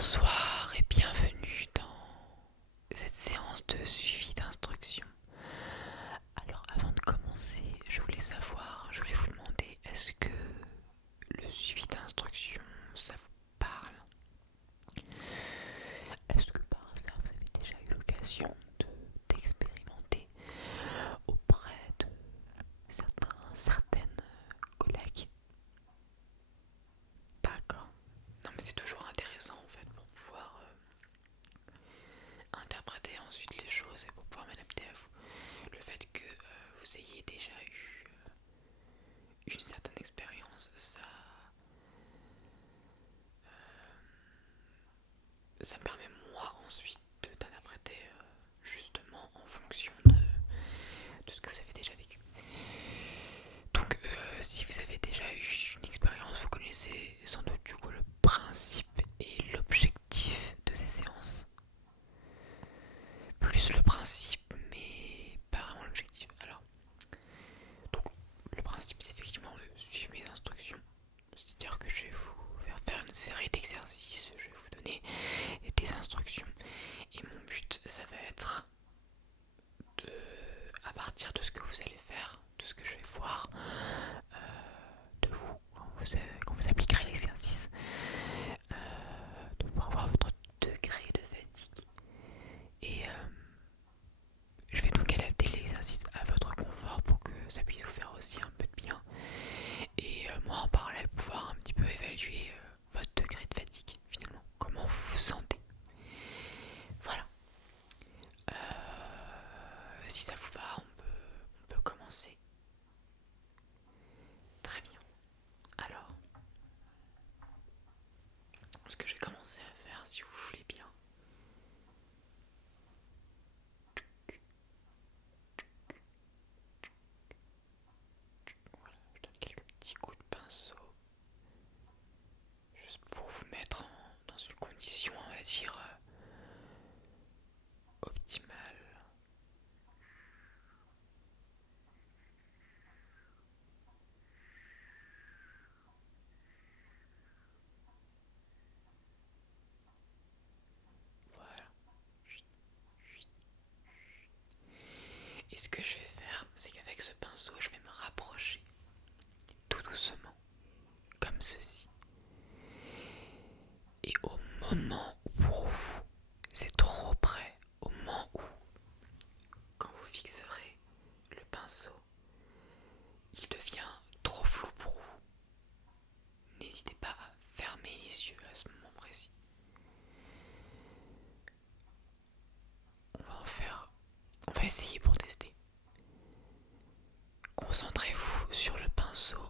Bonsoir et bienvenue dans cette séance de suivi d'instruction. Alors avant de commencer, je voulais vous demander, est-ce que le suivi d'instruction, ça vous parle? Est-ce que par hasard vous avez déjà eu l'occasion d'expérimenter auprès de certaines collègues? D'accord. Non mais c'est toujours intéressant en fait pour pouvoir interpréter ensuite les choses et pour pouvoir m'adapter à vous. Le fait que vous ayez déjà eu une certaine expérience, ça me permet moi ensuite d'interpréter justement en fonction de ce que vous avez déjà vécu. Donc si vous avez déjà eu une expérience, vous connaissez sans doute du coup le principe et l'objectif de ces séances. Plus le principe, mais pas vraiment l'objectif. Alors, donc le principe c'est effectivement de suivre mes instructions. C'est-à-dire que je vais vous faire une série d'exercices, je vais vous donner des instructions. Et mon but, ça va être de, à partir de ce que vous allez faire, de ce que je vais voir de vous quand vous appliquerez l'exercice, de pouvoir voir votre degré de fatigue. Et je vais donc adapter l'exercice à votre confort pour que ça puisse vous faire aussi un peu de bien. Et moi en parallèle pouvoir un petit peu évaluer votre degré de fatigue finalement, comment vous vous sentez. Voilà. Si ça vous va, on peut commencer. Très bien. Alors, ce que je vais commencer à faire, si vous voulez bien. Voilà, je donne quelques petits coups de pinceau. Juste pour vous mettre dans une condition, on va dire, optimale. Voilà. Et ce que je vais faire, c'est qu'avec ce pinceau, je vais me rapprocher tout doucement, comme ceci. Et au moment où pour vous, c'est trop près, au moment où, quand vous fixerez le pinceau, il devient trop flou pour vous, n'hésitez pas à fermer les yeux à ce moment précis. On va essayer pour tester. Concentrez-vous sur le pinceau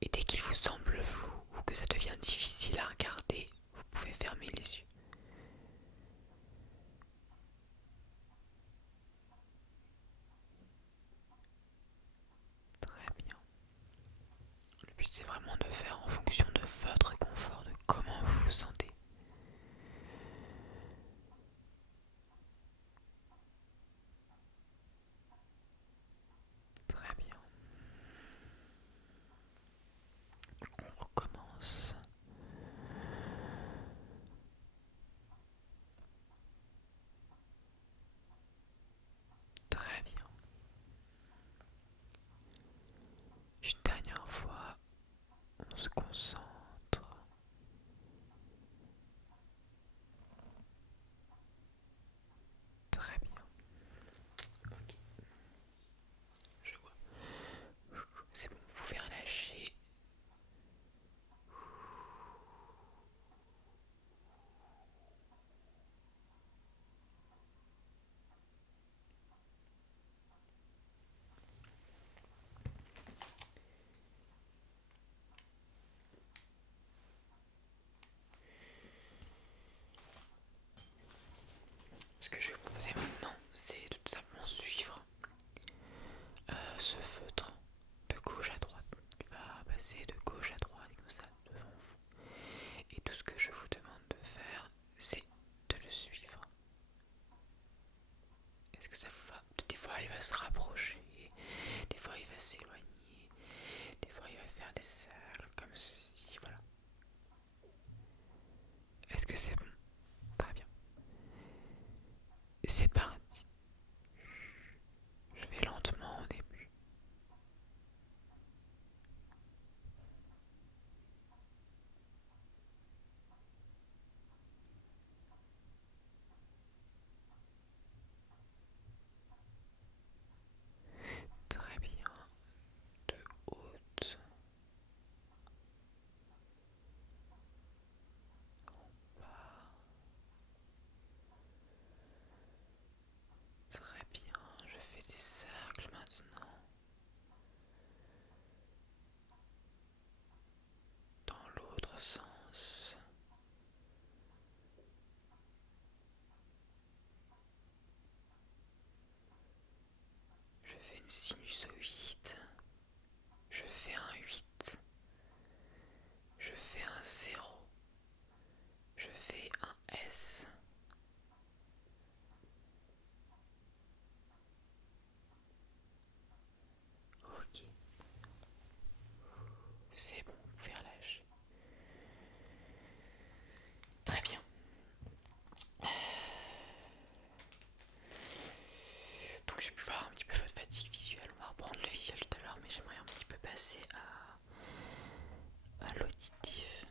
et dès qu'il vous semble flou ou que ça devient difficile à regarder, vous pouvez fermer les yeux. Très bien. Le but c'est vraiment de faire en fonction de votre confort, de comment vous vous sentez. Très bien. On recommence. Très bien. Une dernière fois, on se concentre. Très bien. Ok, je vois. C'est bon, vous pouvez relâcher. Est-ce que c'est bon? Très bien. C'est parti. Je vais lentement au début. Très bien. De haute. Très bien. Je fais des cercles maintenant. Dans l'autre sens. Je fais une sinusoïde. Je fais un 8. Je fais un 0. Je fais un S. Ok. C'est bon, vous pouvez relâcher. Très bien. Donc j'ai pu voir un petit peu votre fatigue visuelle. On va reprendre le visuel tout à l'heure, mais j'aimerais un petit peu passer à l'auditif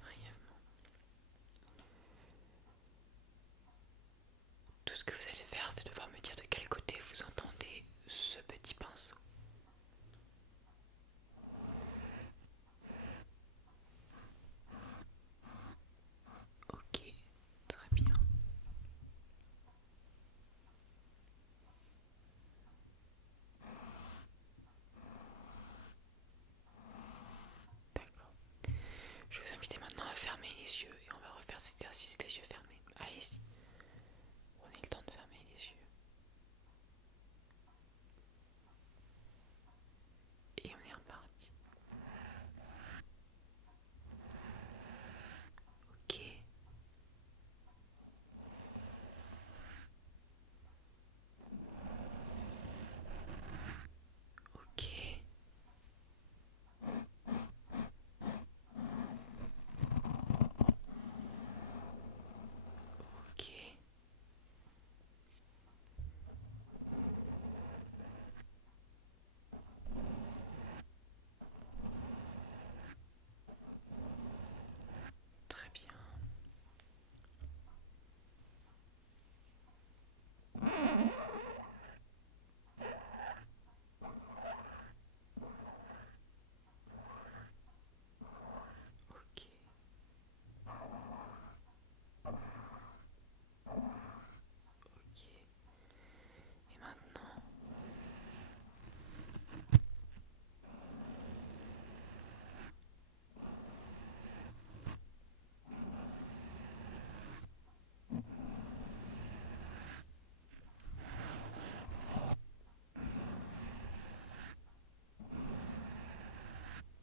brièvement. Tout ce que vous allez faire, c'est devoir me dire de quel côté vous entendez ce petit pinceau. Ok, très bien. D'accord. Je vais vous inviter maintenant à fermer les yeux et on va refaire cet exercice les yeux fermés. Allez-y. Prenez le temps de fermer les yeux. Et on est reparti. Ok. Ok. Ok. Très bien. Ok. Ok. Et maintenant,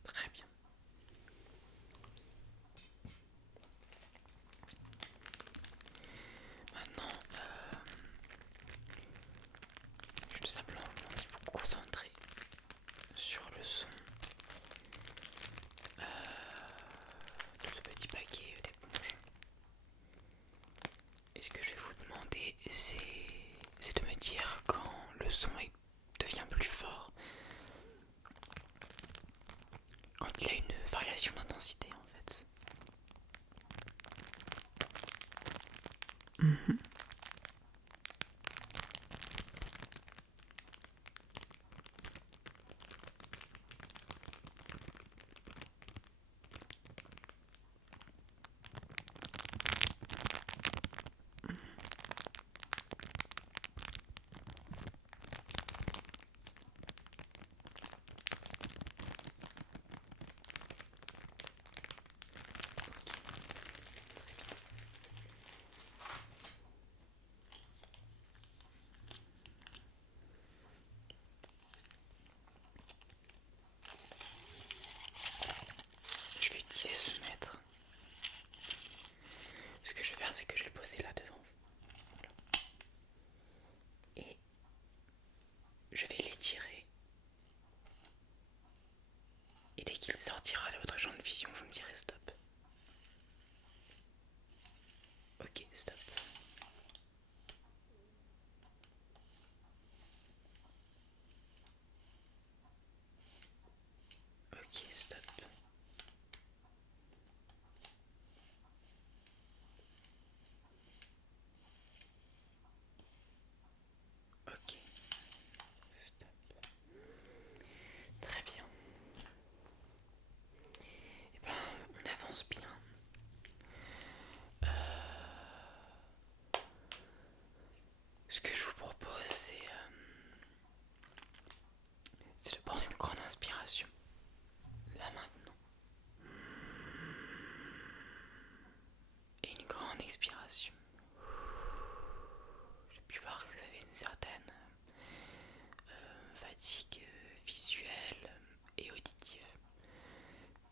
très bien. Maintenant, je vais tout simplement vous demander de vous concentrer sur le son de ce petit paquet d'éponges. Et ce que je vais vous demander, c'est de me dire quand le son devient plus fort, quand il y a une variation d'intensité en fait. Mhm. Ok, stop. Ok, stop. Ok, stop. Très bien. Eh ben, on avance bien. Ce que je vous propose, c'est de prendre une grande inspiration. Là maintenant. Et une grande expiration. J'ai pu voir que vous avez une certaine fatigue visuelle et auditive.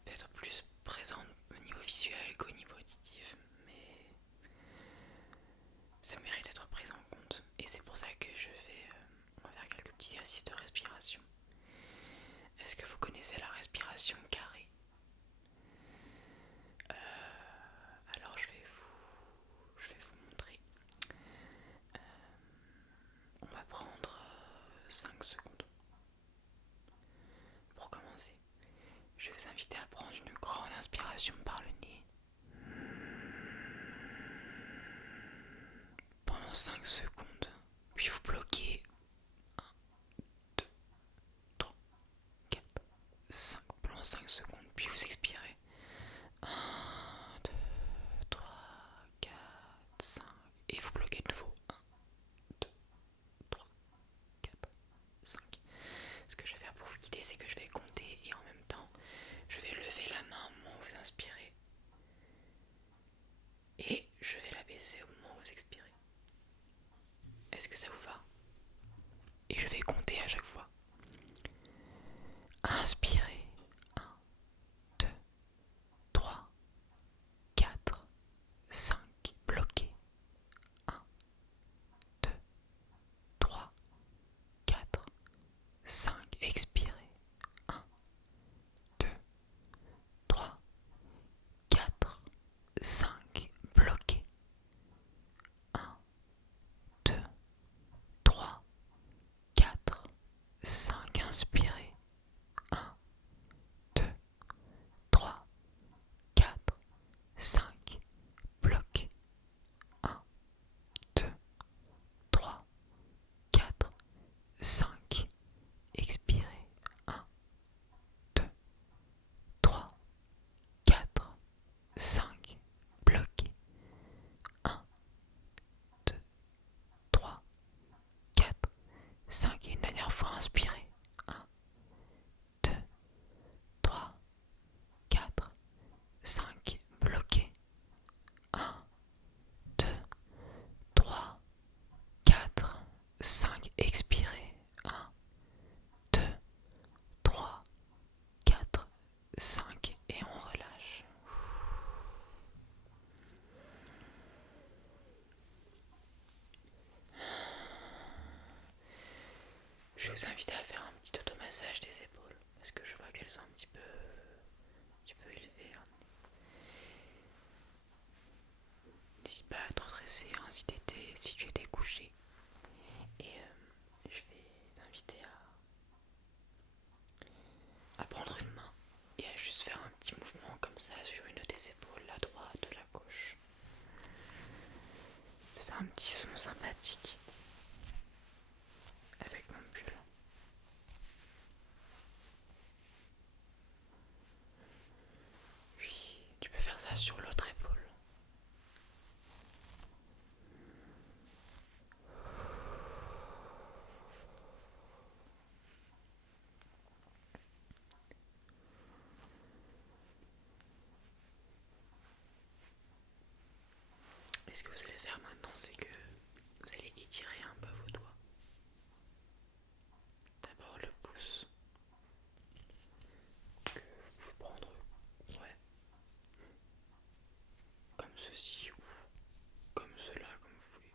Peut-être plus présente au niveau visuel qu'au niveau auditif. Mais ça mérite d'être pris en compte. Et c'est pour ça que on va faire quelques petits exercices de respiration. Est-ce que vous connaissez la respiration carrée? Alors je vais vous montrer. On va prendre 5 secondes. Pour commencer, je vais vous inviter à prendre une grande inspiration par le nez. Pendant 5 secondes. Puis vous bloquez 1, 2, 3, 4, 5 pendant 5 secondes. Puis vous expirez. 1, 2, 3, 4, 5. Et vous bloquez de nouveau. 1, 2, 3, 4, 5. Ce que je vais faire pour vous guider, c'est que je vais compter et en même temps, je vais lever la main au moment où vous inspirez. Et je vais la baisser au moment où vous expirez. Est-ce que ça vous va? Et je vais compter à chaque fois. Inspirez. 1, 2, 3, 4, 5. Bloquez. 1, 2, 3, 4, 5. Expirez. 1, 2, 3, 4, 5. Bloquez. 1, 2, 3, 4, 5. Inspirez. 1, 2, 3, 4, 5. Bloquez. 1, 2, 3, 4, 5. Expirez. 1, 2, 3, 4, 5. Bloquez. 1, 2, 3, 4, 5. Et une dernière fois, inspirez. 1, 2, 3, 4, 5. Bloquez. 1, 2, 3, 4, 5. Expirez. 1, 2, 3, 4, 5. Et on relâche. Je vous invite à faire un petit automassage des épaules parce que je vois qu'elles sont un petit peu élevées. N'hésite pas à te redresser si tu étais couché. Et je vais t'inviter à prendre une main et à juste faire un petit mouvement comme ça sur une de tes épaules, la droite ou la gauche. Ça fait un petit son sympathique avec mon pull. Oui, tu peux faire ça sur l'autre épaule. Et ce que vous allez faire maintenant, c'est que vous allez étirer un peu vos doigts. D'abord le pouce, que vous pouvez prendre, ouais, comme ceci ou comme cela, comme vous voulez.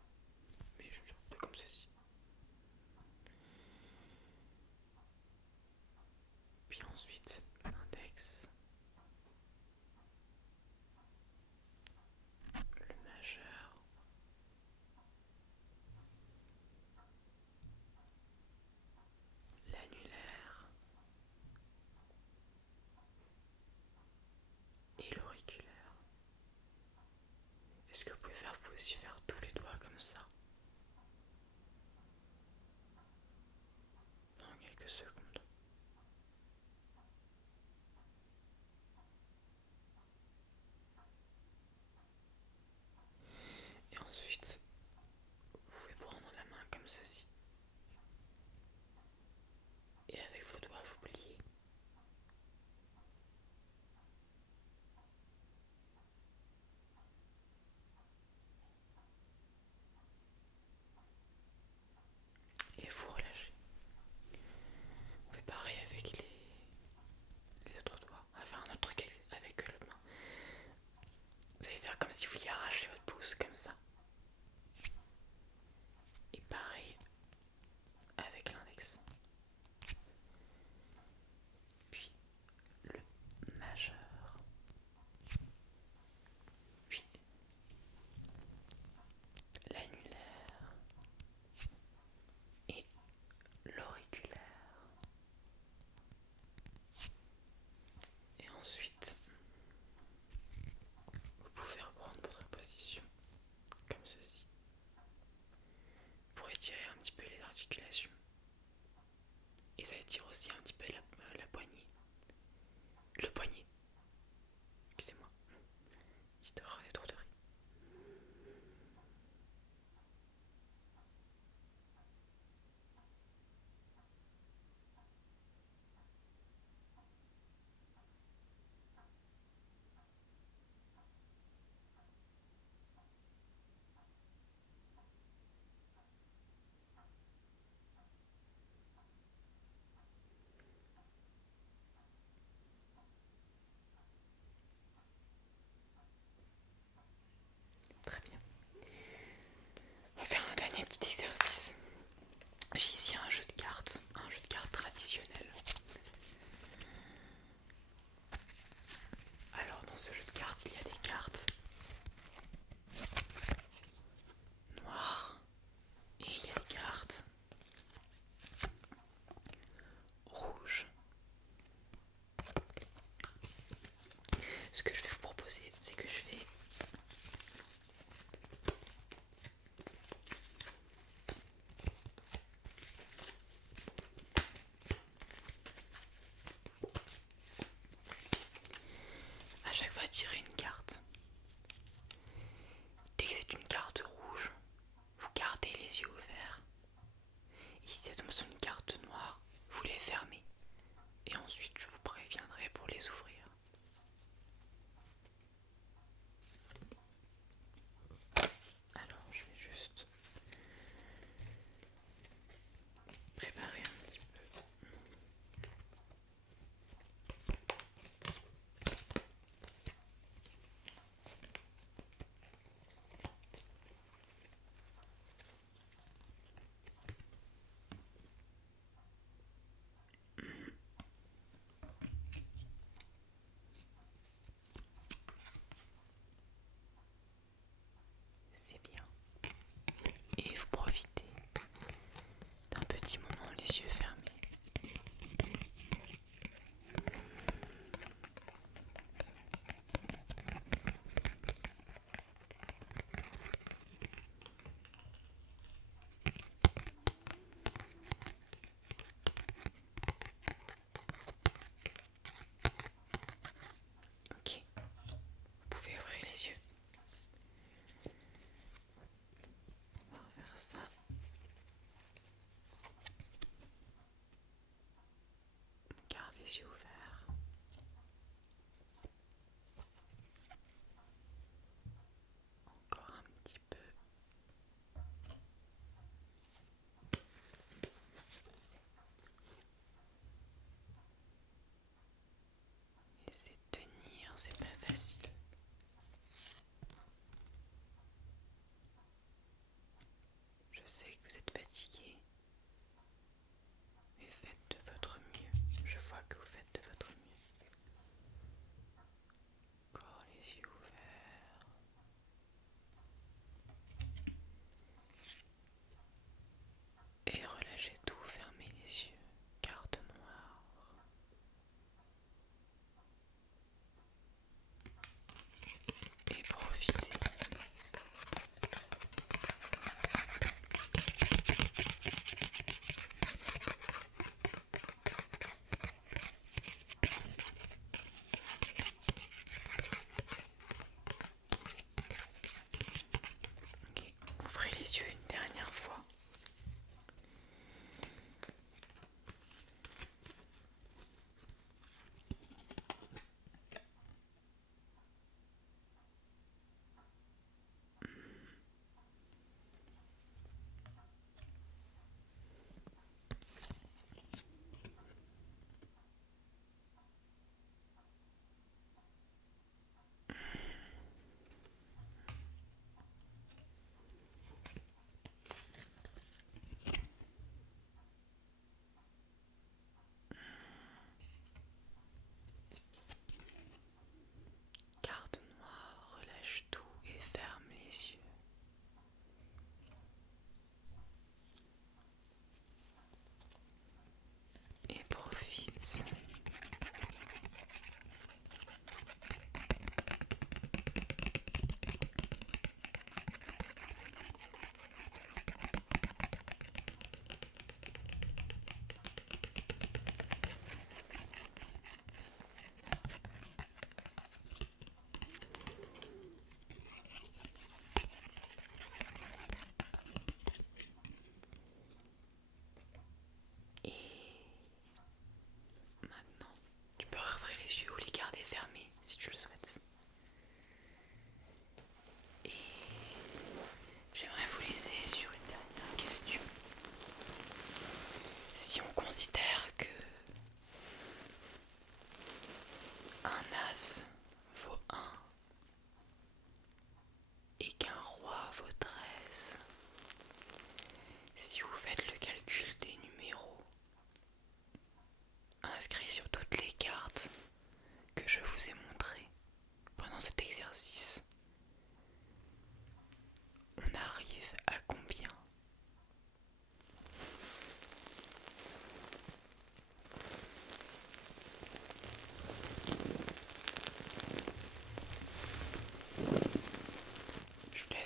Mais je veux un peu comme ceci. Puis ensuite l'index, le majeur, petit exercice. J'ai ici un jeu de cartes traditionnel. Alors dans ce jeu de cartes, il y a des cartes noires et il y a des cartes rouges. Ce que je vais vous proposer, c'est que je vais à chaque fois tirer une carte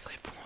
serait bon